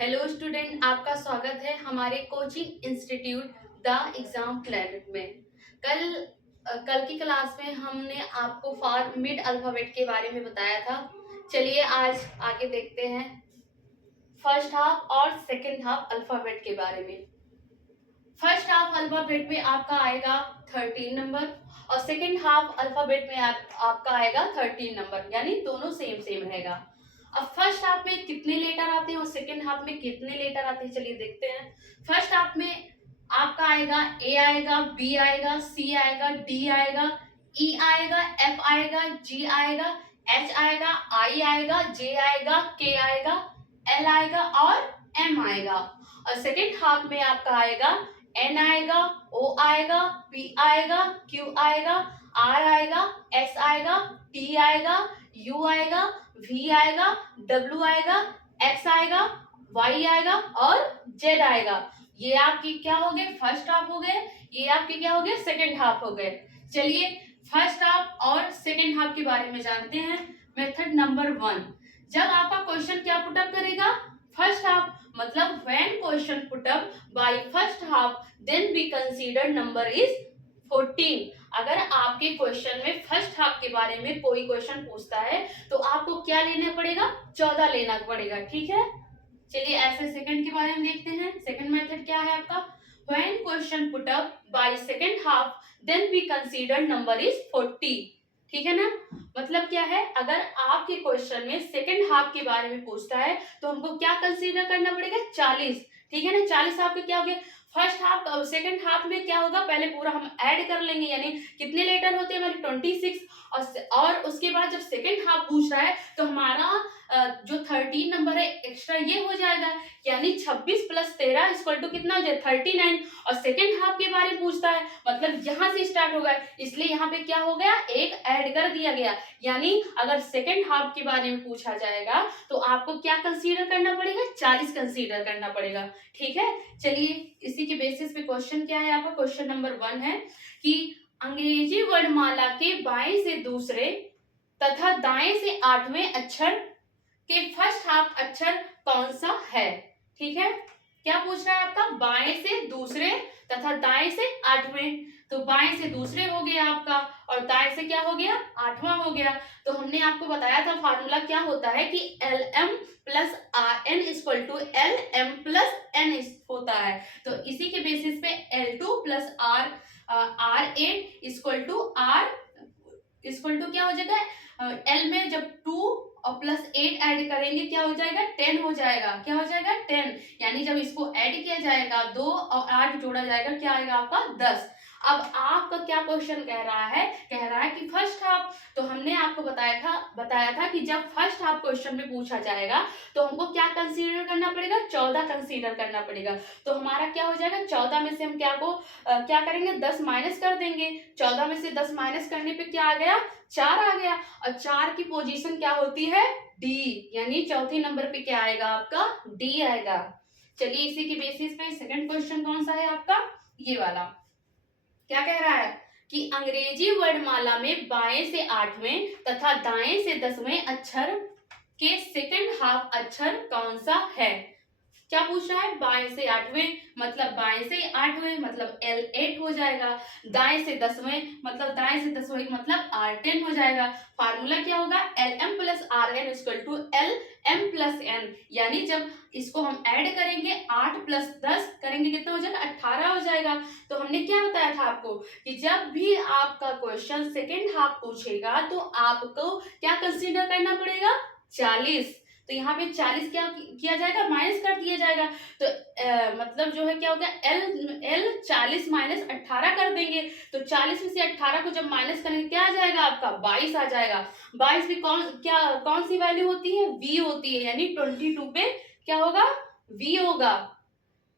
Hello student, आपका स्वागत है हमारे coaching institute the exam planet में। कल की क्लास में हमने आपको फॉर मिड अल्फाबेट के बारे में बताया था। चलिए आज आगे देखते हैं फर्स्ट हाफ और सेकंड हाफ अल्फाबेट के बारे में। फर्स्ट हाफ अल्फाबेट में आपका आएगा 13 नंबर और सेकंड हाफ अल्फाबेट में आपका आएगा 13 नंबर, यानी दोनों सेम सेम रहेगा। अब फर्स्ट हाफ में कितने लेटर आते हैं और सेकंड हाफ में कितने लेटर आते हैं, चलिए देखते हैं। फर्स्ट हाफ में आपका आएगा ए आएगा, बी आएगा, सी आएगा, डी आएगा, ई आएगा, एफ आएगा, जी आएगा, एच आएगा, आई आएगा, जे आएगा, के आएगा, एल आएगा और एम आएगा। और सेकंड हाफ में आपका आएगा एन आएगा, ओ आएगा, पी आएगा, क्यू आएगा, आर आएगा, एस आएगा, टी आएगा, यू आएगा, वी आएगा, डब्ल्यू आएगा, एक्स आएगा, वाई आएगा और जेड आएगा। ये आपकी क्या हो गए, फर्स्ट हाफ हो गए। ये आपके क्या हो गए, सेकंड हाफ हो गए। चलिए फर्स्ट हाफ और सेकंड हाफ के बारे में जानते हैं। मेथड नंबर 1, जब आपका क्वेश्चन क्या पुटअप करेगा, फर्स्ट हाफ, मतलब when question put up by first half then we consider number is 14। अगर आपके क्वेश्चन में फर्स्ट हाफ के बारे में कोई क्वेश्चन पूछता है तो आपको क्या लेना पड़ेगा, 14 लेना पड़ेगा, ठीक है। चलिए ऐसे सेकंड के बारे में देखते हैं। सेकंड मेथड क्या है आपका, when question put up by second half then we consider number is 40, ठीक है ना। मतलब क्या है, अगर आपके क्वेश्चन में सेकंड हाफ के बारे में पूछता है तो हमको क्या कंसीडर करना पड़ेगा, 40, ठीक है ना। 40 आपके क्या हो गया, फर्स्ट हाफ सेकंड हाफ में क्या होगा, पहले पूरा हम ऐड कर लेंगे, यानी कितने लेटर होते हैं हमारे 26। और उसके बाद जब सेकंड हाफ पूछ रहा है तो हमारा जो 13 नंबर है एक्स्ट्रा ये हो जाएगा, यानी 26 + 13 इक्वल टू कितना हो जाए, 39। और सेकंड हाफ के बारे में पूछता है, मतलब यहाँ से स्टार्ट होगा, इसलिए यहाँ पे क्या हो गया, एक ऐड कर दिया गया। यानी अगर सेकंड हाफ के बारे में पूछा जाएगा तो आपको क्या कंसीडर करना पड़ेगा, 40 कंसीडर करना पड़ेगा, ठीक है। चलिए इसी के बेसिस पे क्वेश्चन क्या है आपका, क्वेश्चन नंबर 1 है कि अंग्रेजी वर्णमाला के बाएं से दूसरे तथा दाएं से 8वें अक्षर के फर्स्ट हाफ अक्षर कौन सा है, ठीक है। क्या पूछ रहा है आपका, बाएं से दूसरे तथा दाएं से 8वें। तो बाएं से दूसरे हो गया आपका और दाएं से क्या हो गया, 8वां हो गया। तो हमने आपको बताया था फार्मूला क्या होता है कि LM + RN = LM + N होता है। तो इसी के बेसिस पे L2 + R8 = क्या हो जाएगा, L में जब 2 और +8 ऐड करेंगे क्या हो जाएगा, 10 हो जाएगा। क्या हो जाएगा, 10। यानी जब इसको ऐड किया जाएगा 2 और 8 जोड़ा जाएगा, क्या आएगा आपका 10। अब आपका क्या क्वेश्चन कह रहा है, कह रहा है कि फर्स्ट हाफ, तो हमने आपको बताया था कि जब फर्स्ट हाफ क्वेश्चन में पूछा जाएगा तो हमको क्या कंसीडर करना पड़ेगा, 14 कंसीडर करना पड़ेगा। तो हमारा क्या हो जाएगा, 14 में से हम क्या करेंगे, 10 माइनस कर देंगे। 14 में से 10 माइनस करने पे क्या आ गया, 4 आ गया। और 4 की पोजीशन क्या होती है, डी, यानी चौथे नंबर पे क्या आएगा आपका, डी आएगा। चलिए इसी के बेसिस पे सेकंड क्वेश्चन कौन सा है आपका, ये वाला। क्या कह रहा है कि अंग्रेजी वर्णमाला में बाएं से 8वें तथा दाएं से 10वें अक्षर के सेकंड हाफ अक्षर कौन सा है। क्या पूछ रहा है, बाएं से 8वें, मतलब बाएं से 8वें मतलब L8 हो जाएगा। दाएं से 10वें, मतलब दाएं से 10वें मतलब R10 हो जाएगा। फार्मूला क्या होगा, LM + RN = LM + N। यानी जब इसको हम ऐड करेंगे 8 + 10 करेंगे कितना हो जाएगा, 18 हो जाएगा। तो हमने क्या बताया था आपको कि जब भी आपका क्वेश्चन सेकेंड हाफ पूछेगा तो आपको क्या कंसीडर करना पड़ेगा, 40। तो यहाँ पे 40 क्या किया जाएगा, माइनस कर दिया जाएगा। तो मतलब जो है क्या होगा, L 40 - 18 कर देंगे। तो 40 में से 18 को जब माइनस करेंगे क्या आ जाएगा आपका, 22 आ जाएगा। 22 भी कौन सी वैल्यू होती है, V होती है, यानी 22 पे क्या होगा, V होगा।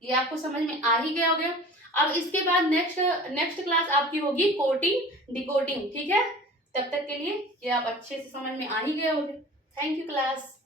ये आपको समझ में आ ही गया होगा। अब इसके बाद नेक्स्ट क्लास आपकी होगी कोडिंग डिकोडिंग, ठीक है। तब तक के लिए ये आप अच्छे से समझ में आ ही गए होंगे। Thank you class.